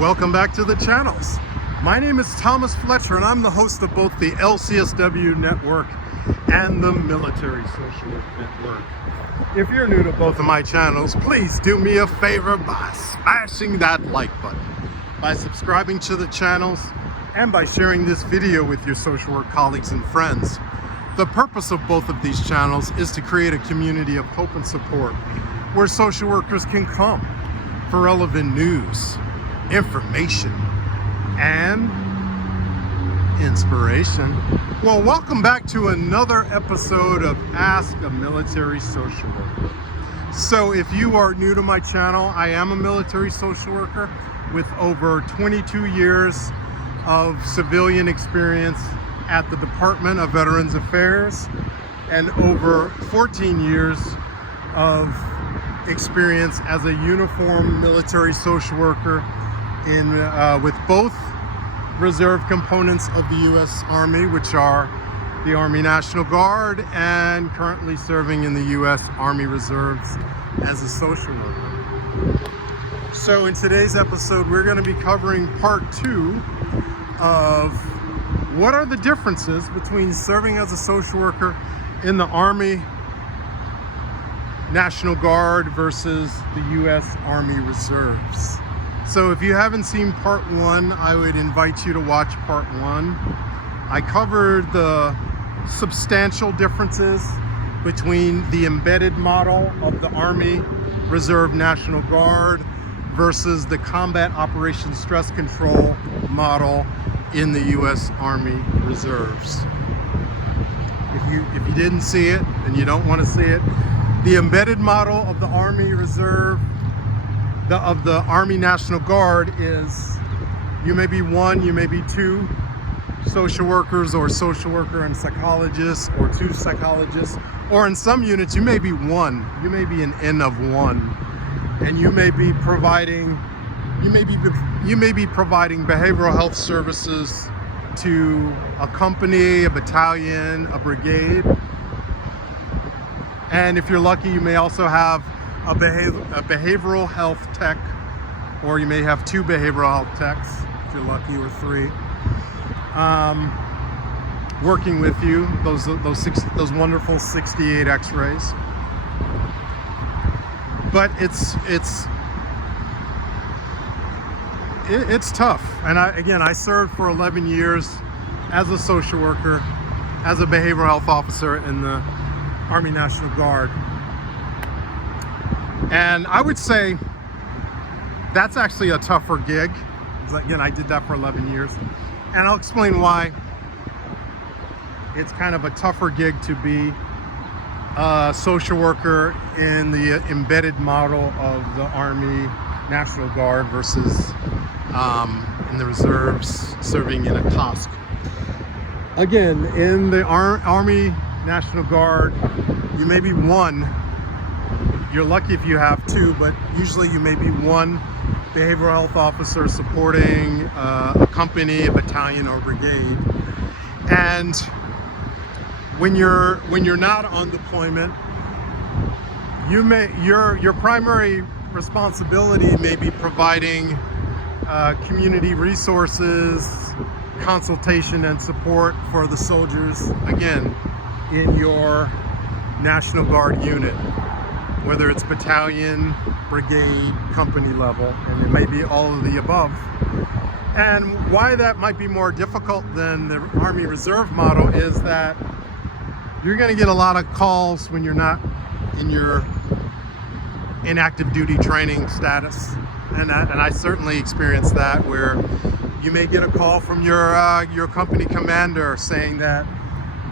Welcome back to the channels. My name is Thomas Fletcher and I'm the host of both the LCSW network and the Military Social Work Network. If you're new to both of my channels, please do me a favor by smashing that like button, by subscribing to the channels, and by sharing this video with your social work colleagues and friends. The purpose of both of these channels is to create a community of hope and support where social workers can come for relevant news, information, and inspiration. Well, welcome back to another episode of Ask a Military Social Worker. So if you are new to my channel, I am a military social worker with over 22 years of civilian experience at the Department of Veterans Affairs and over 14 years of experience as a uniformed military social worker in with both reserve components of the U.S. Army, which are the Army National Guard, and currently serving in the U.S. Army Reserves as a social worker. So in today's episode, we're going to be covering part 2 of what are the differences between serving as a social worker in the Army National Guard versus the U.S. Army Reserves. So if you haven't seen part 1, I would invite you to watch part 1. I covered the substantial differences between the embedded model of the Army Reserve National Guard versus the combat operations stress control model in the U.S. Army Reserves. If you didn't see it and you don't want to see it, the embedded model of the Army Reserve, of the Army National Guard, is you may be 1, you may be 2 social workers, or social worker and psychologists, or 2 psychologists, or in some units you may be 1. You may be an N of 1, and you may be providing behavioral health services to a company, a battalion, a brigade. And if you're lucky, you may also have a behavioral health tech, or you may have 2 behavioral health techs, if you're lucky, or 3, working with you, those wonderful 68 x-rays. But it's tough. And I served for 11 years as a social worker, as a behavioral health officer in the Army National Guard. And I would say that's actually a tougher gig. Again, I did that for 11 years. And I'll explain why it's kind of a tougher gig to be a social worker in the embedded model of the Army National Guard versus in the reserves serving in a COSC. Again, in the Army National Guard, you may be 1. You're lucky if you have 2, but usually you may be 1 behavioral health officer supporting a company, a battalion, or a brigade. And when you're not on deployment, your primary responsibility may be providing community resources, consultation, and support for the soldiers, again, in your National Guard unit, whether it's battalion, brigade, company level, and it may be all of the above. And why that might be more difficult than the Army Reserve model is that you're going to get a lot of calls when you're not in your inactive duty training status. And I certainly experienced that, where you may get a call from your company commander saying that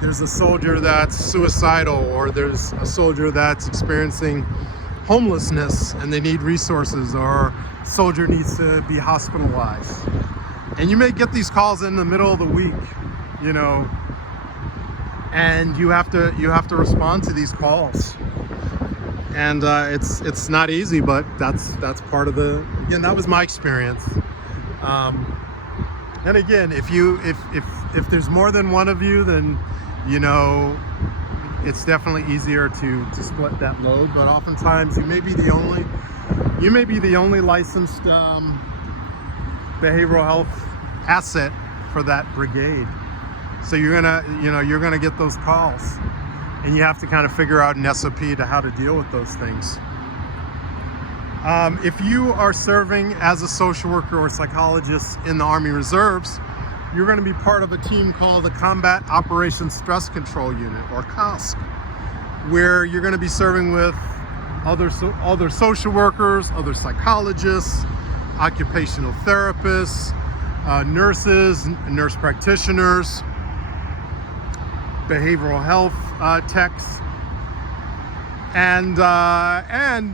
there's a soldier that's suicidal, or there's a soldier that's experiencing homelessness and they need resources, or a soldier needs to be hospitalized. And you may get these calls in the middle of the week, you know, and you have to respond to these calls. And it's not easy, but that's part of the, again, that was my experience. And again, if there's more than one of you, then you know, it's definitely easier to split that load. But oftentimes you may be the only licensed behavioral health asset for that brigade. So you're gonna get those calls, and you have to kind of figure out an SOP to how to deal with those things. If you are serving as a social worker or psychologist in the Army Reserves, you're going to be part of a team called the Combat Operations Stress Control Unit, or COSC, where you're going to be serving with other social workers, other psychologists, occupational therapists, nurses, nurse practitioners, behavioral health techs. And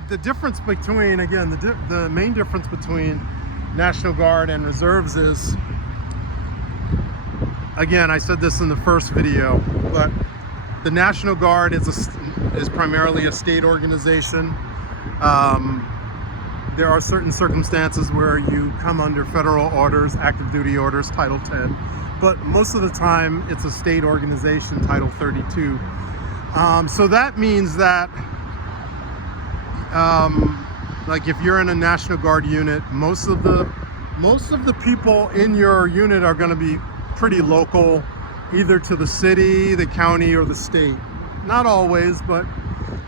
the difference between, again, the main difference between National Guard and Reserves is, again, I said this in the first video, but the National Guard is primarily a state organization. There are certain circumstances where you come under federal orders, active duty orders, Title 10, but most of the time it's a state organization, Title 32. So that means that, like if you're in a National Guard unit, most of the people in your unit are going to be pretty local, either to the city, the county, or the state. Not always, but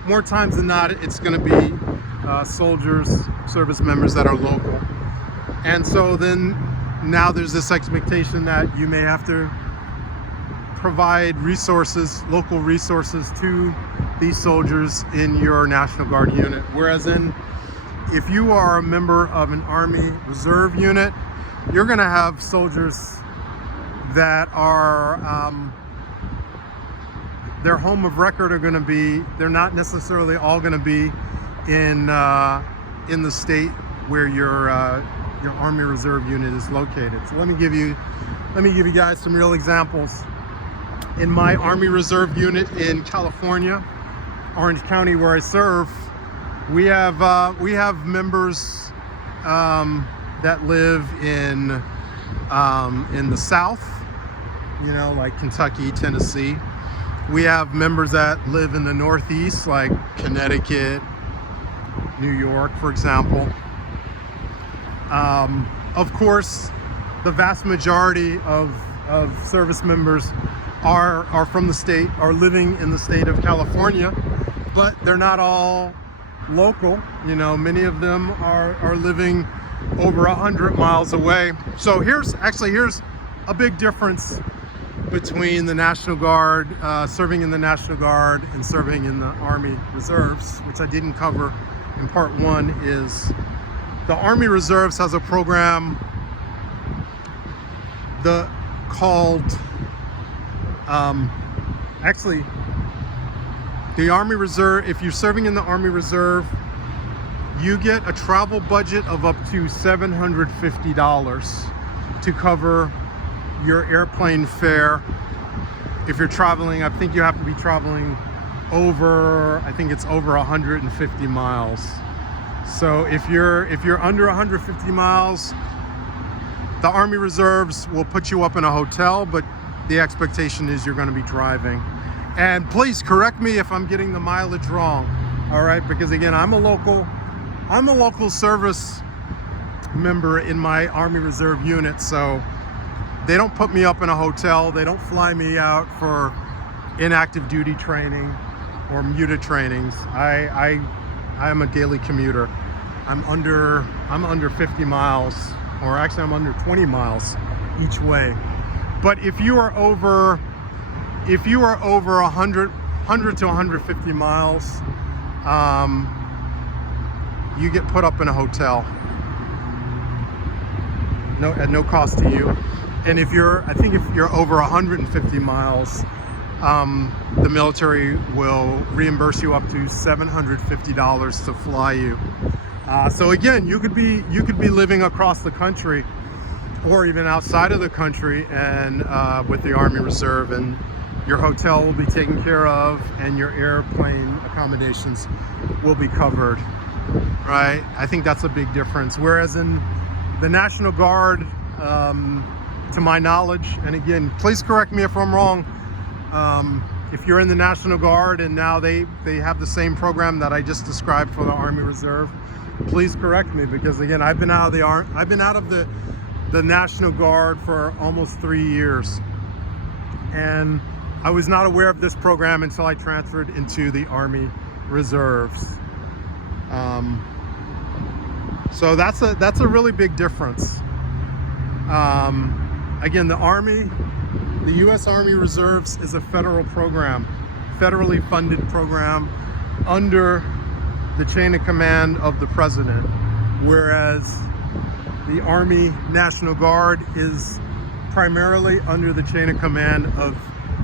more times than not, it's going to be soldiers, service members that are local. And so then now there's this expectation that you may have to provide resources, local resources, to these soldiers in your National Guard unit. Whereas if you are a member of an Army Reserve unit, you're going to have soldiers that are their home of record are going to be, they're not necessarily all going to be in the state where your Army Reserve unit is located. So let me give you guys some real examples. In my Army Reserve unit in California, Orange County, where I serve, we have members that live in the South, like Kentucky, Tennessee. We have members that live in the Northeast, like Connecticut, New York, for example. Of course, the vast majority of service members are from the state, are living in the state of California, but they're not all local. Many of them are living over 100 miles away. So here's a big difference between the National Guard, serving in the National Guard, and serving in the Army Reserves, which I didn't cover in part one. Is the Army Reserves has a program called the Army Reserve. If you're serving in the Army Reserve, you get a travel budget of up to $750 to cover your airplane fare. If you're traveling, I think you have to be traveling over 150 miles. So if you're under 150 miles, the Army Reserves will put you up in a hotel, but the expectation is you're going to be driving. And please correct me if I'm getting the mileage wrong, all right? Because again, I'm a local service member in my Army Reserve unit, so they don't put me up in a hotel. They don't fly me out for inactive duty training or MUTA trainings. I am a daily commuter. I'm under 50 miles, or actually I'm under 20 miles each way. But if you are over 100 to 150 miles, you get put up in a hotel, at no cost to you. And if you're over 150 miles, the military will reimburse you up to $750 to fly you. So again, you could be living across the country, or even outside of the country, and with the Army Reserve, and your hotel will be taken care of, and your airplane accommodations will be covered, right? I think that's a big difference. Whereas in the National Guard, to my knowledge, and again, please correct me if I'm wrong, if you're in the National Guard and now they have the same program that I just described for the Army Reserve, please correct me, because again, I've been out of the the National Guard for almost 3 years. And I was not aware of this program until I transferred into the Army Reserves. So that's a really big difference. Again, the U.S. Army Reserves is a federal program, federally funded program under the chain of command of the president, whereas the Army National Guard is primarily under the chain of command of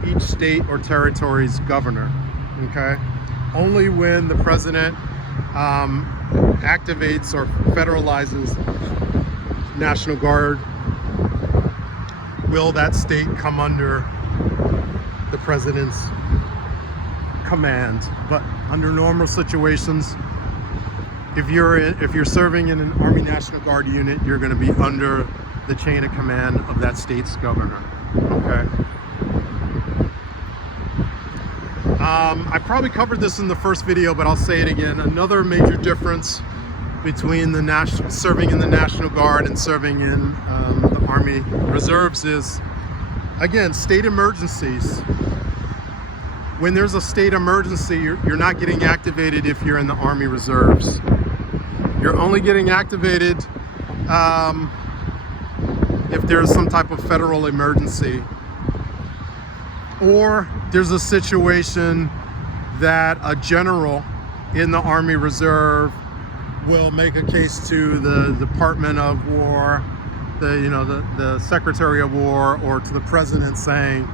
each state or territory's governor. Okay, only when the president activates or federalizes National Guard will that state come under the president's command. But under normal situations, if you're serving in an Army National Guard unit, you're going to be under the chain of command of that state's governor. Okay. I probably covered this in the first video, but I'll say it again. Another major difference between serving in the National Guard and serving in the Army Reserves is, again, state emergencies. When there's a state emergency, you're not getting activated if you're in the Army Reserves. You're only getting activated if there's some type of federal emergency, or there's a situation that a general in the Army Reserve will make a case to the Department of War, the Secretary of War, or to the President, saying,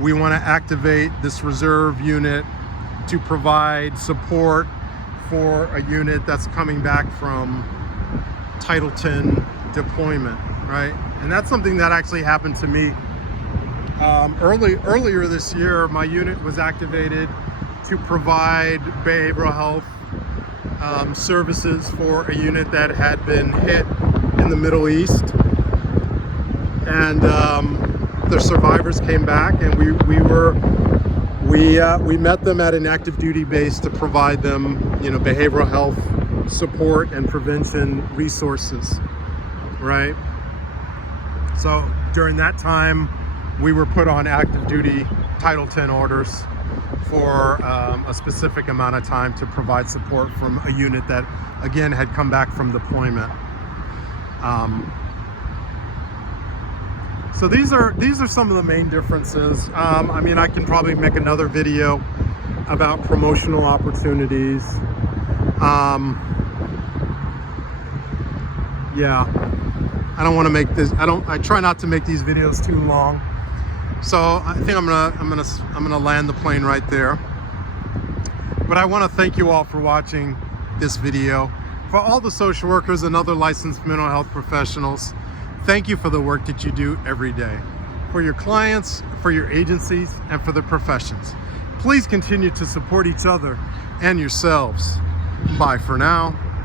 we want to activate this reserve unit to provide support for a unit that's coming back from Title 10 deployment, right? And that's something that actually happened to me. Earlier this year, my unit was activated to provide behavioral health services for a unit that had been hit in the Middle East, and the survivors came back, and we met them at an active duty base to provide them, behavioral health support and prevention resources, right? So during that time, we were put on active duty Title 10 orders for a specific amount of time to provide support from a unit that, again, had come back from deployment. So these are some of the main differences. I mean, I can probably make another video about promotional opportunities. Yeah, I don't want to make this. I try not to make these videos too long. So I think I'm gonna land the plane right there. But I want to thank you all for watching this video. For all the social workers and other licensed mental health professionals, thank you for the work that you do every day. For your clients, for your agencies, and for the professions. Please continue to support each other and yourselves. Bye for now.